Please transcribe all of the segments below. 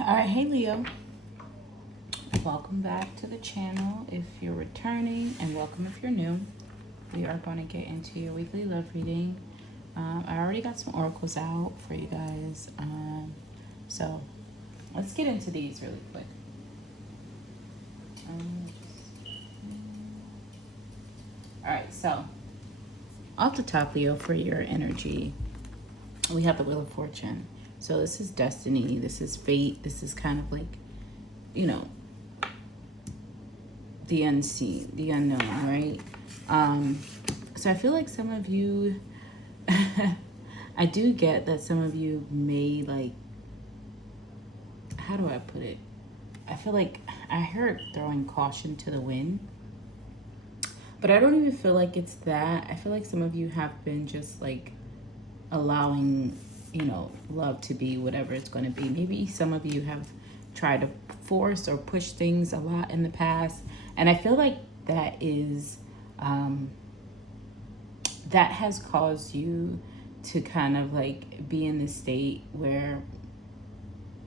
All right, hey Leo, welcome back to the channel if you're returning, and welcome if you're new. We are going to get into your weekly love reading. I already got some oracles out for you guys, so let's get into these really quick. All right, so off the top, Leo, for your energy, we have the Wheel of Fortune. So this is destiny, this is fate, this is kind of like, you know, the unseen, the unknown, right? So I feel like some of you, I do get that some of you may like, how do I put it? I feel like I heard throwing caution to the wind, but I don't even feel like it's that. I feel like some of you have been just like allowing, love to be whatever it's going to be. Maybe some of you have tried to force or push things a lot in the past. And I feel like that is, that has caused you to kind of like be in this state where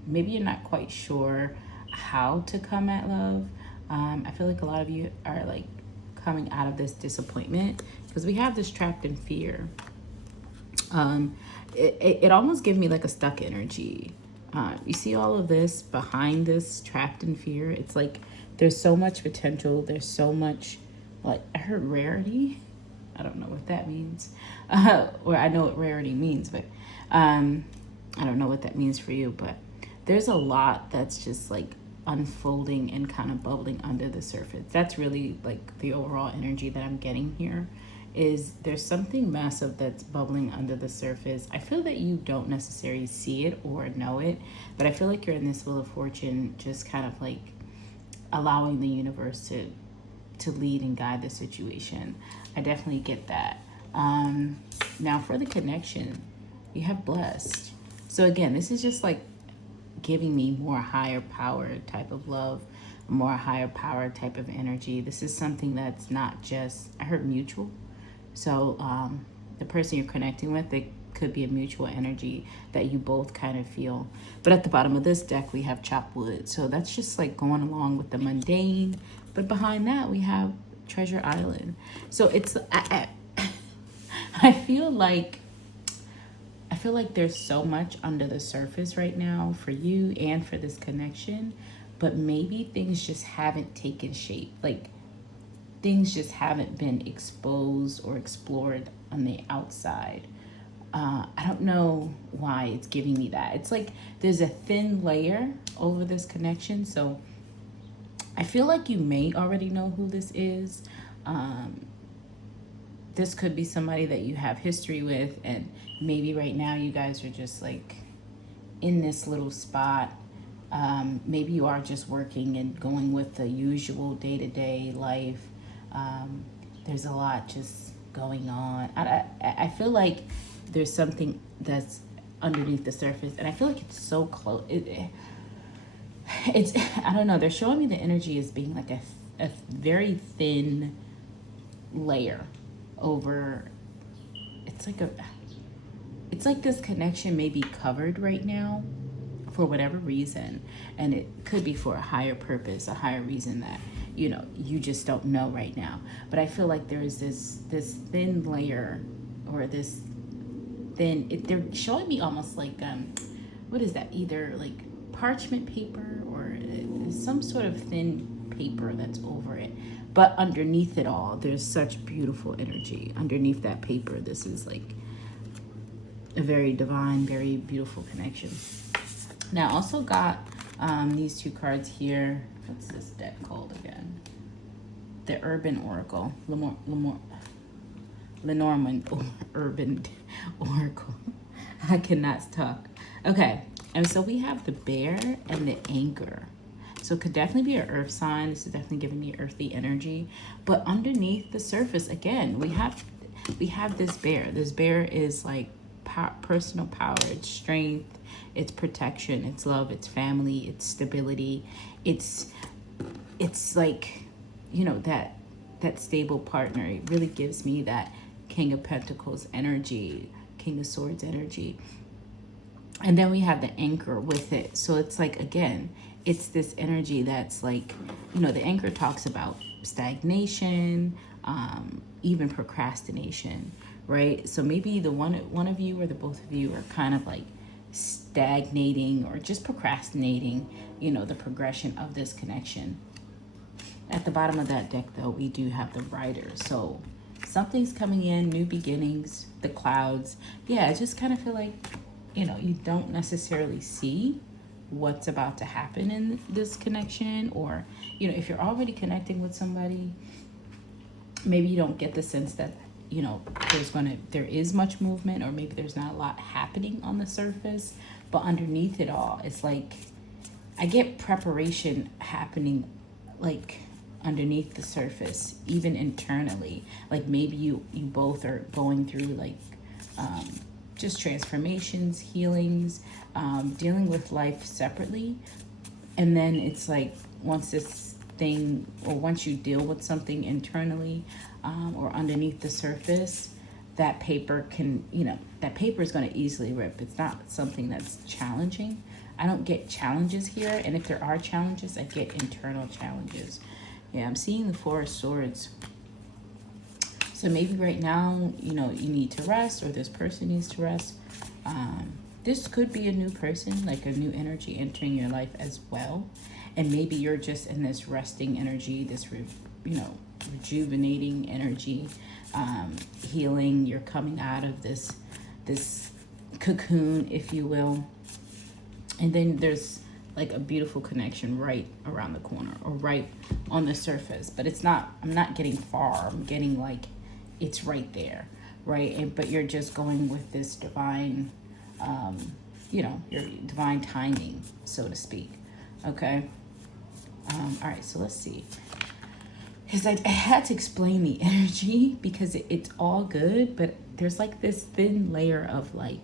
maybe you're not quite sure how to come at love. I feel like a lot of you are like coming out of this disappointment because we have this trapped in fear. It almost gives me like a stuck energy. You see all of this behind this trapped in fear. It's like there's so much potential. There's so much, like I heard rarity. I don't know what that means. Or I know what rarity means, but I don't know what that means for you. But there's a lot that's just like unfolding and kind of bubbling under the surface. That's really like the overall energy that I'm getting here. Is there's something massive that's bubbling under the surface. I feel that you don't necessarily see it or know it, but I feel like you're in this Wheel of Fortune, just kind of like allowing the universe to lead and guide the situation. I definitely get that. Now for the connection, you have blessed. So again, this is just like giving me more higher power type of love, more higher power type of energy. This is something that's not just, I heard mutual. So the person you're connecting with, it could be a mutual energy that you both kind of feel. But at the bottom of this deck, we have chopped wood. So that's just like going along with the mundane. But behind that, we have Treasure Island. So it's, I feel like there's so much under the surface right now for you and for this connection. But maybe things just haven't taken shape. Like, things just haven't been exposed or explored on the outside. I don't know why it's giving me that. It's like there's a thin layer over this connection. So I feel like you may already know who this is. This could be somebody that you have history with, and maybe right now you guys are just like in this little spot. Maybe you are just working and going with the usual day-to-day life. There's a lot just going on. I feel like there's something that's underneath the surface, and I feel like it's so close. It's I don't know. They're showing me the energy as being like a very thin layer over. It's like this connection may be covered right now for whatever reason, and it could be for a higher purpose, a higher reason that you just don't know right now. But I feel like there is this thin layer, or this thin, they're showing me almost like what is that, either like parchment paper or some sort of thin paper that's over it, but underneath it all there's such beautiful energy underneath that paper. This is like a very divine, very beautiful connection. Now I also got these two cards here. What's this deck called again? The Urban Oracle. Lenormand Urban Oracle. I cannot talk. Okay, and so we have the Bear and the Anchor. So it could definitely be an earth sign. This is definitely giving me earthy energy. But underneath the surface, again, we have this bear. This bear is like personal power, it's strength, it's protection, it's love, it's family, it's stability. It's like, that stable partner. It really gives me that King of Pentacles energy, King of Swords energy. And then we have the anchor with it. So it's like, again, it's this energy that's like, the anchor talks about stagnation, even procrastination, right? So maybe the one of you or the both of you are kind of like stagnating or just procrastinating, the progression of this connection. At the bottom of that deck, though, we do have the Rider. So something's coming in, new beginnings, the clouds. Yeah, I just kind of feel like, you don't necessarily see what's about to happen in this connection. Or, if you're already connecting with somebody, maybe you don't get the sense that, there is much movement, or maybe there's not a lot happening on the surface. But underneath it all, it's like, I get preparation happening, like, underneath the surface, even internally. Like maybe you both are going through like just transformations, healings, dealing with life separately. And then it's like once you deal with something internally, or underneath the surface, that paper is going to easily rip. It's not something that's challenging. I don't get challenges here. And if there are challenges, I get internal challenges. Yeah, I'm seeing the Four of Swords. So maybe right now, you need to rest, or this person needs to rest. This could be a new person, like a new energy entering your life as well. And maybe you're just in this resting energy, this, rejuvenating energy, healing. You're coming out of this cocoon, if you will. And then there's like a beautiful connection right around the corner, or right on the surface. But I'm not getting far. I'm getting like, it's right there, right? But you're just going with this divine, your divine timing, so to speak. Okay. All right, so let's see. Because I had to explain the energy, because it's all good, but there's like this thin layer of like,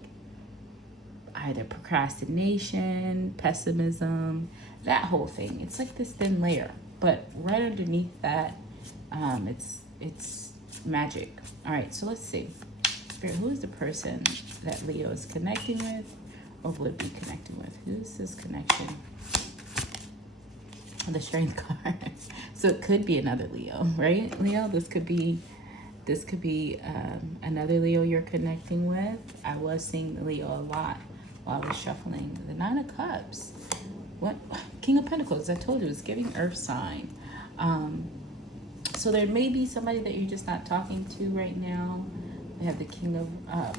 either procrastination, pessimism, that whole thing. It's like this thin layer, but right underneath that, it's magic. All right, so let's see. Spirit, who is the person that Leo is connecting with, or would be connecting with? Who's this connection? The Strength card. So it could be another Leo, right? Leo, this could be another Leo you're connecting with. I was seeing the Leo a lot while I was shuffling. The Nine of Cups. What? King of Pentacles. I told you, it's giving earth sign. So there may be somebody that you're just not talking to right now. We have the King of,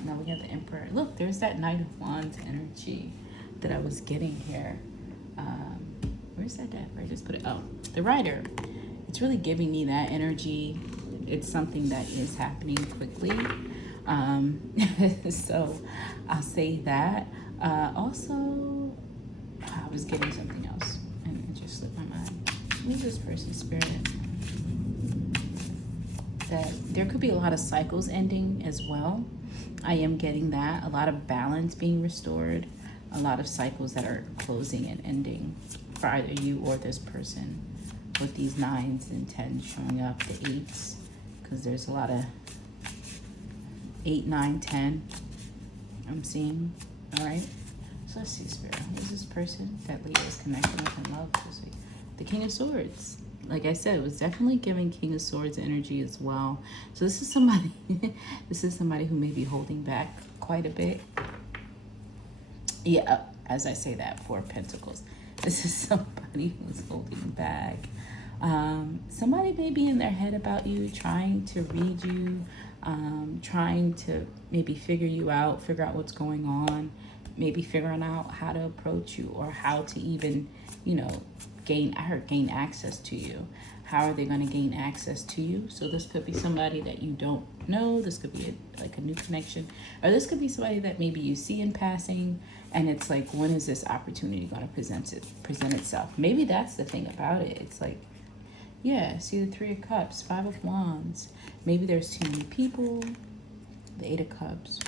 now we have the Emperor. Look, there's that Knight of Wands energy that I was getting here. Where's that at? I just put it, the Rider. It's really giving me that energy. It's something that is happening quickly. So I'll say that. Also, I was getting something else and it just slipped my mind. Leave this person's spirit. That there could be a lot of cycles ending as well. I am getting that. A lot of balance being restored. A lot of cycles that are closing and ending for either you or this person. With these 9s and 10s showing up, the 8s. Because there's a lot of 8, 9, 10 I'm seeing. All right, so let's see, Spirit. Who's this person that Leo is connecting with in love this week? The King of Swords. Like I said, it was definitely giving King of Swords energy as well. So this is somebody who may be holding back quite a bit. Yeah, as I say that, Four of Pentacles. This is somebody who's holding back. Somebody may be in their head about you, trying to read you, trying to maybe figure out what's going on, maybe figuring out how to approach you, or how to even, gain access to you. How are they going to gain access to you? So this could be somebody that you don't know. This could be a new connection, or this could be somebody that maybe you see in passing, and it's like, when is this opportunity going to present itself? Maybe that's the thing about it. It's like, yeah, see the Three of Cups, Five of Wands. Maybe there's too many people. The Eight of Cups.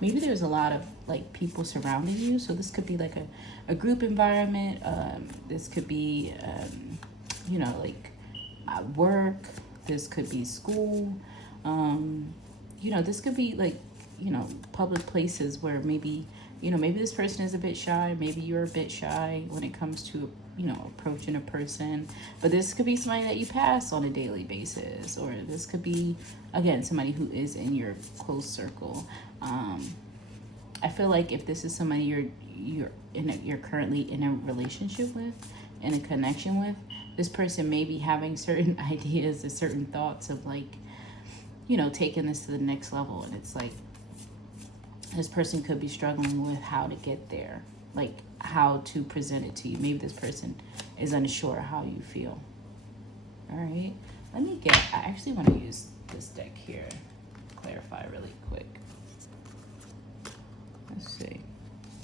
Maybe there's a lot of like people surrounding you. So this could be like a group environment. This could be, like at work. This could be school. This could be like, public places where maybe You know, maybe this person is a bit shy. Maybe you're a bit shy when it comes to, you know, approaching a person. But this could be somebody that you pass on a daily basis. Or this could be, again, somebody who is in your close circle. I feel like if this is somebody you're currently in a relationship with, in a connection with, this person may be having certain ideas or certain thoughts of like, you know, taking this to the next level. And it's like, this person could be struggling with how to get there, like how to present it to you. Maybe this person is unsure how you feel. All right, I actually want to use this deck here to clarify really quick. Let's see,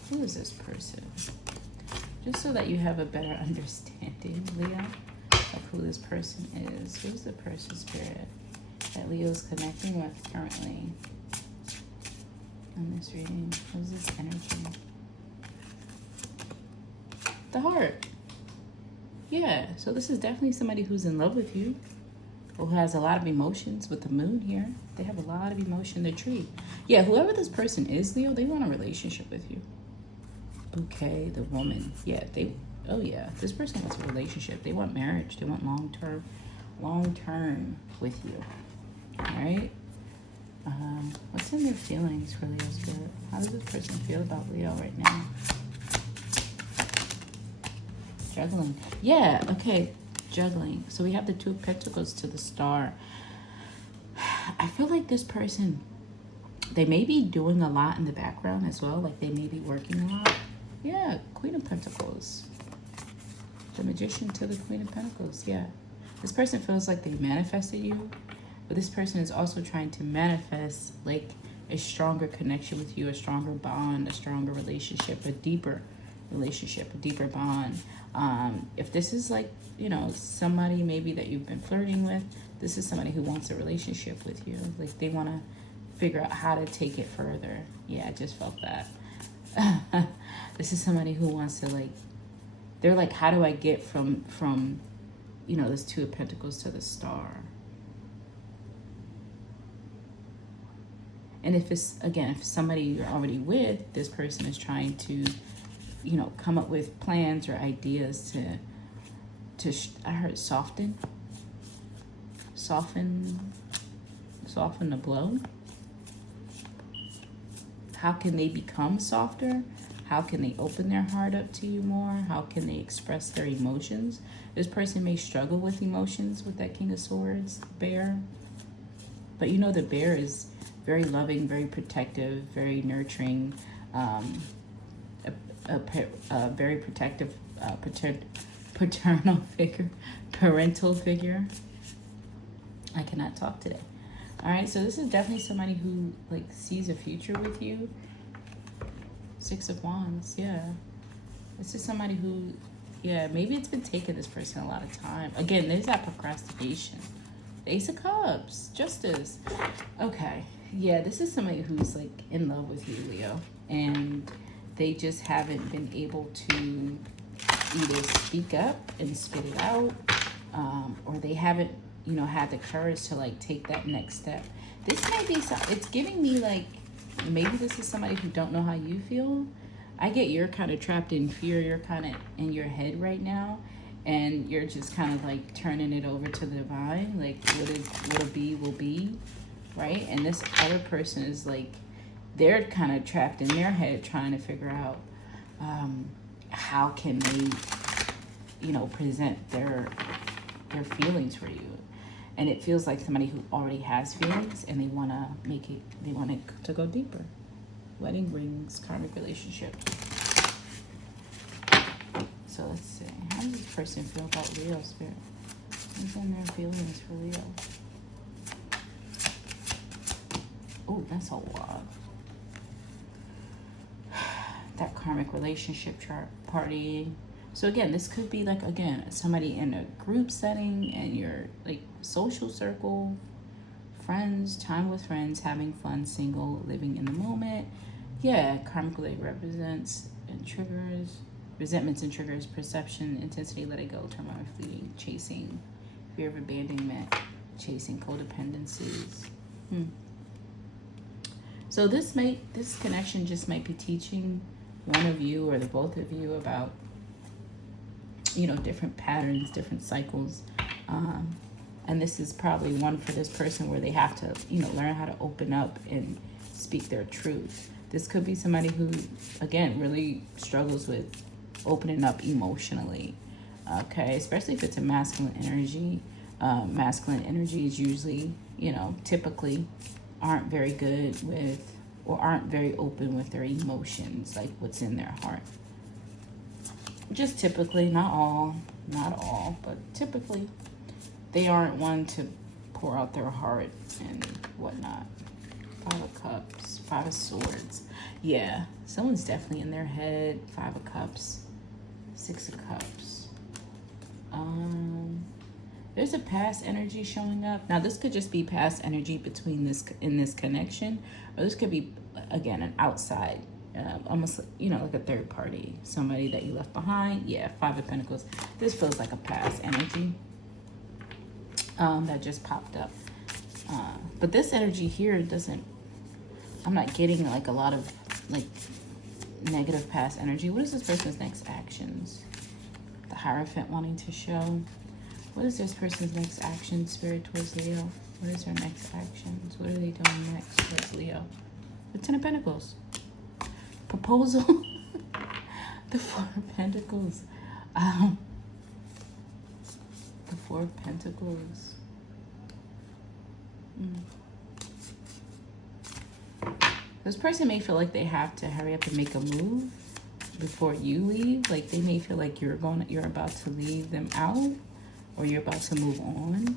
who is this person? Just so that you have a better understanding, Leo, of who this person is. Who's the person, Spirit, that Leo's connecting with currently in this reading? Who's this energy? The Heart. Yeah, so this is definitely somebody who's in love with you, or who has a lot of emotions with the Moon here. They have a lot of emotion. The Tree. Yeah, whoever this person is, Leo, they want a relationship with you. Okay, the Woman. Yeah, oh yeah, this person wants a relationship. They want marriage. They want long-term with you. All right. What's in their feelings for Leo, Spirit? How does this person feel about Leo right now? Juggling. Yeah, okay, juggling. So we have the Two of Pentacles to the Star. I feel like this person, they may be doing a lot in the background as well. Like they may be working a lot. Yeah, Queen of Pentacles. The Magician to the Queen of Pentacles. Yeah. This person feels like they manifested you. But this person is also trying to manifest like a stronger connection with you, a stronger bond, a stronger relationship, a deeper relationship, a deeper bond. If this is like, you know, somebody maybe that you've been flirting with, this is somebody who wants a relationship with you. Like they want to figure out how to take it further. Yeah, I just felt that. This is somebody who wants to like, they're like, how do I get from, you know, this Two of Pentacles to the Star? And if it's, again, if somebody you're already with, this person is trying to, you know, come up with plans or ideas I heard soften the blow. How can they become softer? How can they open their heart up to you more? How can they express their emotions? This person may struggle with emotions with that King of Swords, Bear. But you know the Bear is very loving, very protective, very nurturing, a very protective paternal figure, parental figure. I cannot talk today. All right, so this is definitely somebody who like sees a future with you. Six of Wands, yeah. This is somebody who, yeah, maybe it's been taking this person a lot of time. Again, there's that procrastination. Ace of Cups, Justice. Okay, yeah, this is somebody who's like in love with you, Leo, and they just haven't been able to either speak up and spit it out, or they haven't, you know, had the courage to like take that next step. This might be it's giving me like, maybe this is somebody who don't know how you feel. I get you're kind of trapped in fear. You're kind of in your head right now, and you're just kind of like turning it over to the divine. Like what'll be will be, right? And this other person is like, they're kind of trapped in their head trying to figure out how can they, you know, present their feelings for you. And it feels like somebody who already has feelings and they want to make it, they want it to go deeper. Wedding rings, karmic relationship. So let's see. How does this person feel about Leo, Spirit? What's in their feelings for Leo? Oh, that's a lot. That karmic relationship chart, party. So again, this could be like, again, somebody in a group setting and your like social circle, friends, time with friends, having fun, single, living in the moment. Yeah, karmically represents and triggers, resentments and triggers, perception, intensity, let it go, turmoil, fleeting, chasing, fear of abandonment, chasing codependencies. So this connection just might be teaching one of you or the both of you about, you know, different patterns, different cycles. And this is probably one for this person where they have to, you know, learn how to open up and speak their truth. This could be somebody who, again, really struggles with opening up emotionally. Okay, especially if it's a masculine energy. Masculine energies usually, you know, typically aren't very good with, or aren't very open with their emotions, like what's in their heart. Just typically, not all, but typically they aren't one to pour out their heart and whatnot. 5 of Cups, 5 of Swords. Yeah, someone's definitely in their head. 5 of Cups, 6 of Cups. There's a past energy showing up. Now, this could just be past energy between this connection, or this could be, again, an outside, almost, you know, like a third party, somebody that you left behind. Yeah, 5 of Pentacles. This feels like a past energy that just popped up. But this energy here doesn't, I'm not getting like a lot of like negative past energy. What is this person's next actions? The Hierophant wanting to show. What is this person's next action, Spirit, towards Leo? What is their next actions? What are they doing next towards Leo? The 10 of Pentacles. Proposal. The 4 of Pentacles. The 4 of Pentacles. This person may feel like they have to hurry up and make a move before you leave. Like they may feel like you're about to leave them out, or you're about to move on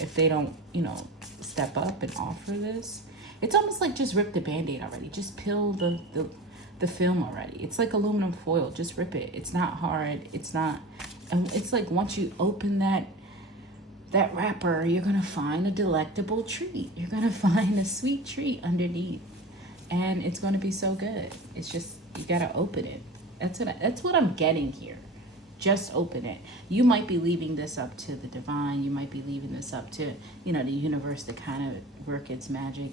if they don't, you know, step up and offer this. It's almost like just rip the Band-Aid already. Just peel the film already. It's like aluminum foil. Just rip it. It's not hard. It's not, it's like once you open that wrapper, you're gonna find a delectable treat. You're gonna find a sweet treat underneath, and it's gonna be so good. It's just, you gotta open it. That's what I'm getting here. Just open it. You might be leaving this up to the divine. You might be leaving this up to, you know, the universe to kind of work its magic.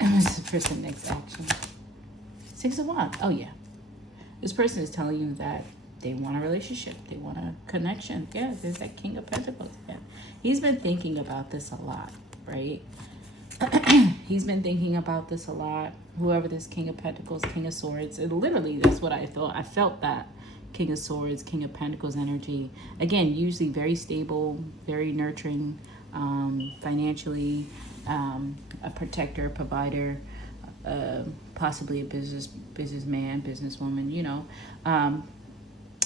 What's the person next action? 6 of Wands. Oh yeah, this person is telling you that they want a relationship. They want a connection. Yeah, there's that King of Pentacles. Yeah, he's been thinking about this a lot, right? He's been thinking about this a lot. Whoever this King of Pentacles, King of Swords, it literally, that's what I thought. I felt that King of Swords, King of Pentacles energy. Again, usually very stable, very nurturing, financially, a protector, a provider, possibly a businessman, businesswoman, you know. And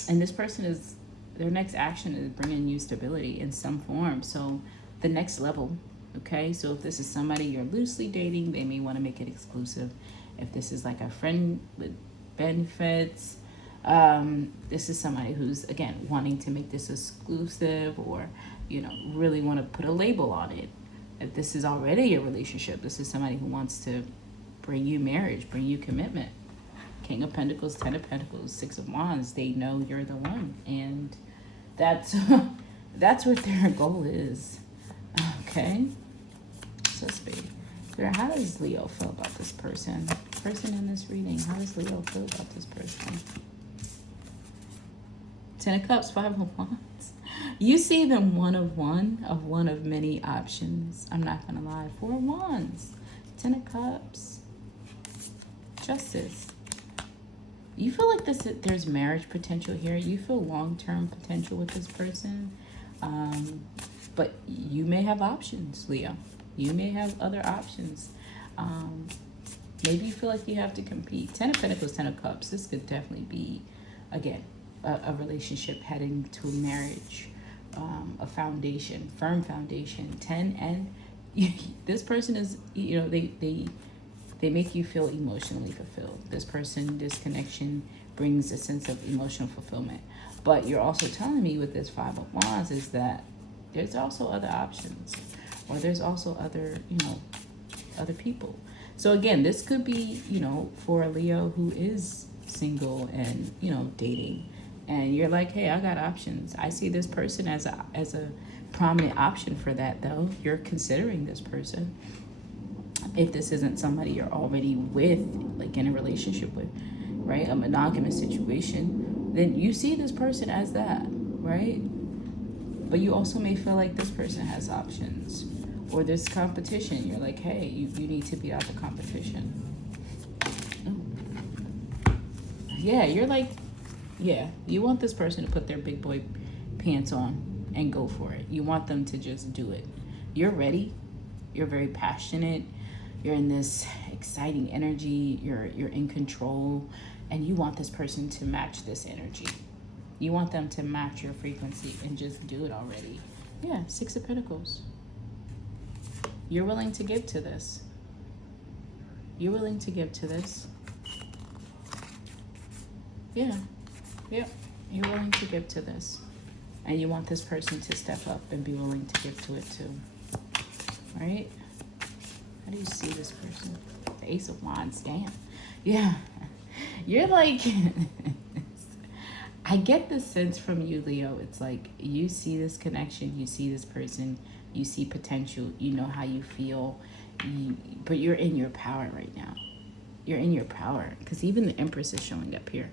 this person is, their next action is bringing you stability in some form. So the next level. Okay, so if this is somebody you're loosely dating, they may want to make it exclusive. If this is like a friend with benefits, this is somebody who's, again, wanting to make this exclusive, or, you know, really want to put a label on it. If this is already a relationship, this is somebody who wants to bring you marriage, bring you commitment. King of Pentacles, 10 of Pentacles, 6 of Wands, they know you're the one. And that's what their goal is. Okay, so Spade. How does Leo feel about this person? Person in this reading, how does Leo feel about this person? 10 of Cups, 5 of Wands. You see them one of many options. I'm not gonna lie. 4 of Wands, 10 of Cups, Justice. You feel like there's marriage potential here. You feel long-term potential with this person. But you may have options, Leo. You may have other options. Maybe you feel like you have to compete. 10 of Pentacles, 10 of Cups. This could definitely be, again, a relationship heading to a marriage, a foundation, firm foundation. 10, and this person is, you know, they make you feel emotionally fulfilled. This person, this connection brings a sense of emotional fulfillment. But you're also telling me with this 5 of Wands is that there's also other options, or there's also other, you know, other people. So again, this could be, you know, for a Leo who is single and, you know, dating, and you're like, hey, I got options. I see this person as a prominent option for that, though. You're considering this person. If this isn't somebody you're already with, like in a relationship with, right? A monogamous situation, then you see this person as that, right? But you also may feel like this person has options, or there's competition. You're like, hey, you need to be out of competition. Yeah, you're like, yeah, you want this person to put their big boy pants on and go for it. You want them to just do it. You're ready. You're very passionate. You're in this exciting energy. You're in control, and you want this person to match this energy. You want them to match your frequency and just do it already. Yeah, Six of Pentacles. You're willing to give to this. You're willing to give to this. Yeah. Yep. You're willing to give to this. And you want this person to step up and be willing to give to it too. Right? How do you see this person? The Ace of Wands, damn. Yeah. You're like, I get the sense from you, Leo. It's like you see this connection, you see this person, you see potential, you know how you feel, but you're in your power right now. You're in your power, because even the Empress is showing up here.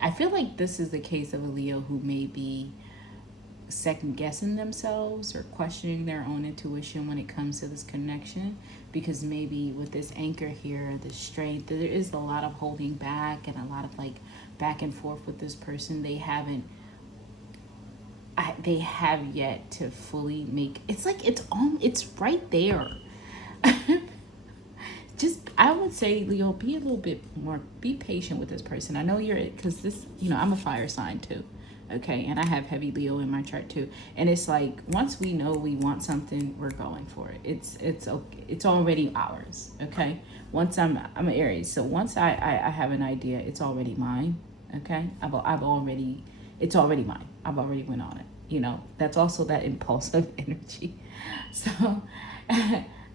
I feel like this is the case of a Leo who may be second guessing themselves or questioning their own intuition when it comes to this connection, because maybe with this anchor here, the strength, there is a lot of holding back and a lot of like back and forth with this person. They have yet to fully make, it's like it's right there. Just, I would say, Leo, be a little bit more, be patient with this person. I know because this, I'm a fire sign too, okay? And I have heavy Leo in my chart too. And it's like, once we know we want something, we're going for it. It's okay. It's already ours, okay? Once I'm an Aries, so once I have an idea, it's already mine, okay? It's already mine. I've already went on it, That's also that impulsive energy. So...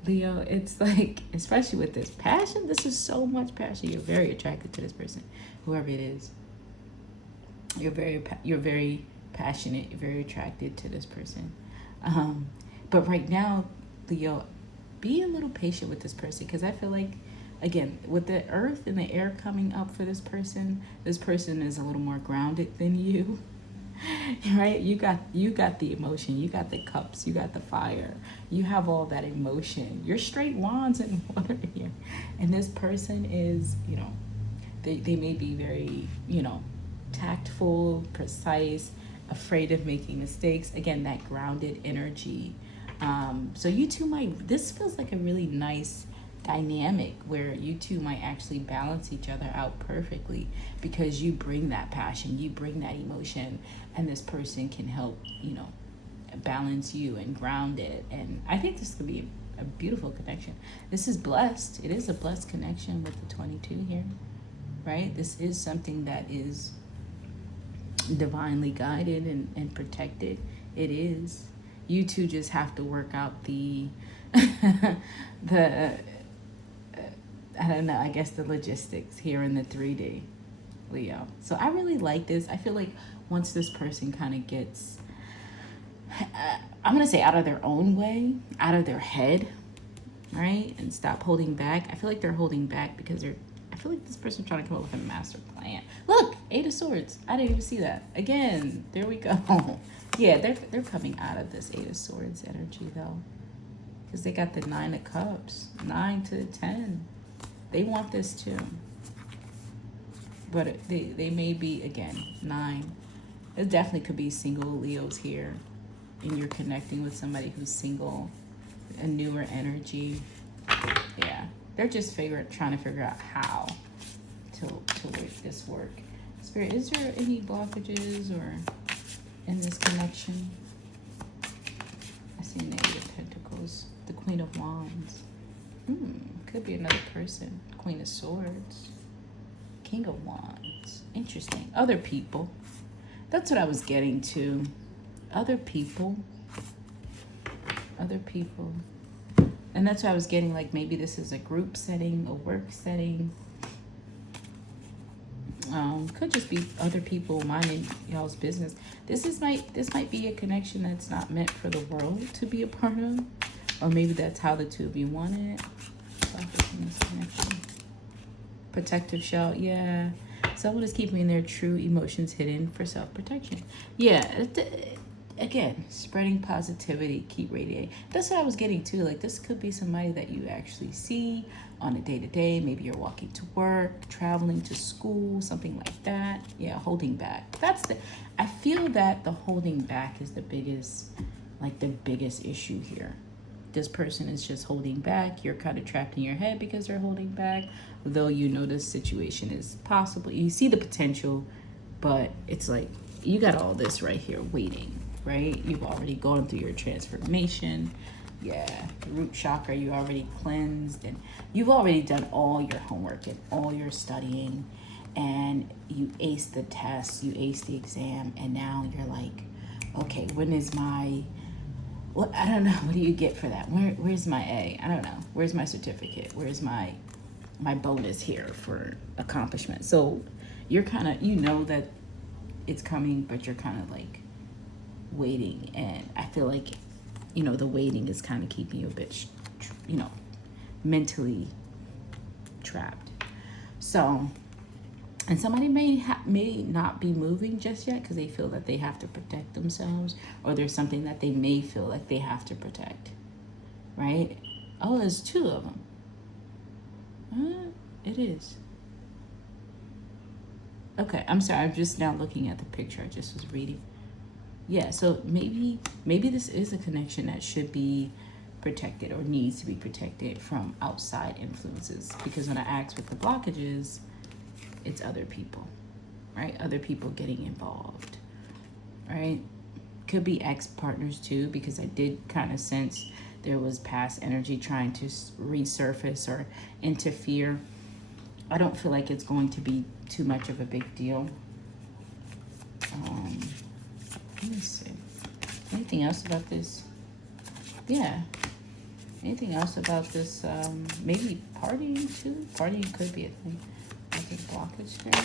Leo, it's like, especially with this passion, this is so much passion. You're very attracted to this person, whoever it is. You're very passionate. You're very attracted to this person. But right now, Leo, be a little patient with this person, because I feel like, again, with the earth and the air coming up for this person is a little more grounded than you. Right? You got the emotion, you got the cups, you got the fire, you have all that emotion. You're straight wands and water here. And this person is, they may be very, tactful, precise, afraid of making mistakes. Again, that grounded energy. So you two this feels like a really nice dynamic where you two might actually balance each other out perfectly, because you bring that passion, you bring that emotion, and this person can help, balance you and ground it. And I think this could be a beautiful connection. This is blessed. It is a blessed connection with the 22 here, right? This is something that is divinely guided and protected. It is. You two just have to work out the I don't know, I guess the logistics here in the 3D, Leo. So I really like this. I feel like once this person kind of gets, I'm going to say out of their own way, out of their head, right? And stop holding back. I feel like they're holding back because I feel like this person's trying to come up with a master plan. Look, 8 of Swords. I didn't even see that. Again, there we go. Yeah, they're coming out of this 8 of Swords energy though, because they got the 9 of Cups, 9 to 10. They want this too. But they may be, again, 9. It definitely could be single Leos here. And you're connecting with somebody who's single, a newer energy. Yeah. They're just trying to figure out how to make this work. Spirit, is there any blockages or in this connection? I see Knave of Pentacles. The Queen of Wands. Could be another person. Queen of Swords. King of Wands. Interesting. Other people. That's what I was getting to. Other people. Other people. And that's what I was getting, like maybe this is a group setting, a work setting. Could just be other people minding y'all's business. This might be a connection that's not meant for the world to be a part of, or maybe that's how the two of you want it. Protective shell, yeah. Someone is keeping their true emotions hidden for self-protection. Yeah, again, spreading positivity, keep radiating. That's what I was getting to. Like, this could be somebody that you actually see on a day-to-day. Maybe you're walking to work, traveling to school, something like that. Yeah, holding back. I feel that the holding back is the biggest issue here. This person is just holding back. You're kind of trapped in your head because they're holding back. Though you know this situation is possible. You see the potential, but it's like you got all this right here waiting, right? You've already gone through your transformation. Yeah, the root chakra, you already cleansed, and you've already done all your homework and all your studying, and you aced the test, you aced the exam, and now you're like, okay, when is my... Well, I don't know. What do you get for that? Where's my A? I don't know. Where's my certificate? Where's my bonus here for accomplishment? So you're kind of, you know that it's coming, but you're kind of like waiting. And I feel like, you know, the waiting is kind of keeping you a bit, you know, mentally trapped. So, and somebody may not be moving just yet because they feel that they have to protect themselves, or there's something that they may feel like they have to protect, right? Oh, there's two of them. It is. Okay, I'm sorry. I'm just now looking at the picture. I just was reading. Yeah, so maybe this is a connection that should be protected or needs to be protected from outside influences. Because when I asked what the blockage is, it's other people, right? Other people getting involved, right? Could be ex-partners too, because I did kind of sense there was past energy trying to resurface or interfere. I don't feel like it's going to be too much of a big deal. Let me see. Anything else about this? Yeah. Anything else about this? Maybe partying too? Partying could be a thing. I think blockage there.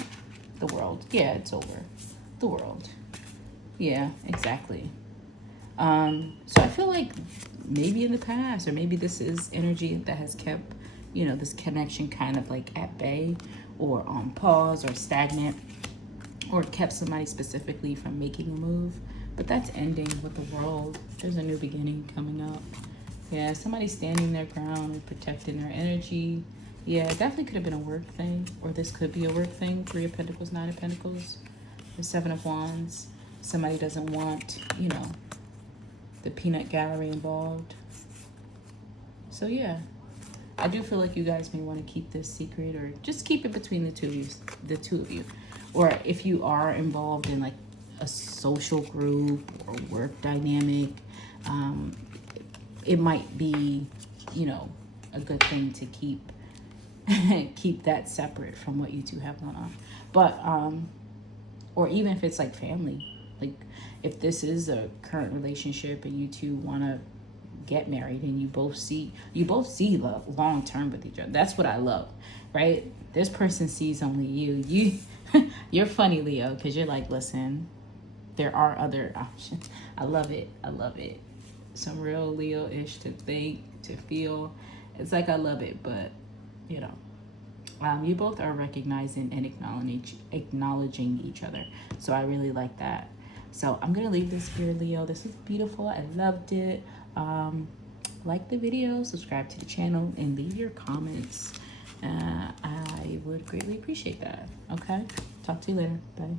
The world. Yeah, it's over. The world. Yeah, exactly. So I feel like maybe in the past, or maybe this is energy that has kept, you know, this connection kind of like at bay or on pause or stagnant, or kept somebody specifically from making a move. But that's ending with the world. There's a new beginning coming up. Yeah, somebody standing their ground and protecting their energy. Yeah, it definitely could have been a work thing, or this could be a work thing. 3 of Pentacles, 9 of Pentacles, the 7 of Wands. Somebody doesn't want, you know, the peanut gallery involved. So yeah, I do feel like you guys may want to keep this secret, or just keep it between the two of you. Or if you are involved in like a social group or work dynamic, it might be, you know, a good thing to keep that separate from what you two have going on. But or even if it's like family, like if this is a current relationship and you two want to get married and you both see love long term with each other. That's what I love, right? This person sees only you. You're funny, Leo, because you're like, listen, there are other options. I love it. Some real Leo-ish to think, to feel. It's like, I love it, but you know, you both are recognizing and acknowledging each other. So I really like that. So I'm gonna leave this here, Leo. This was beautiful. I loved it. Like the video, subscribe to the channel, and leave your comments. I would greatly appreciate that. Okay, talk to you later. Bye.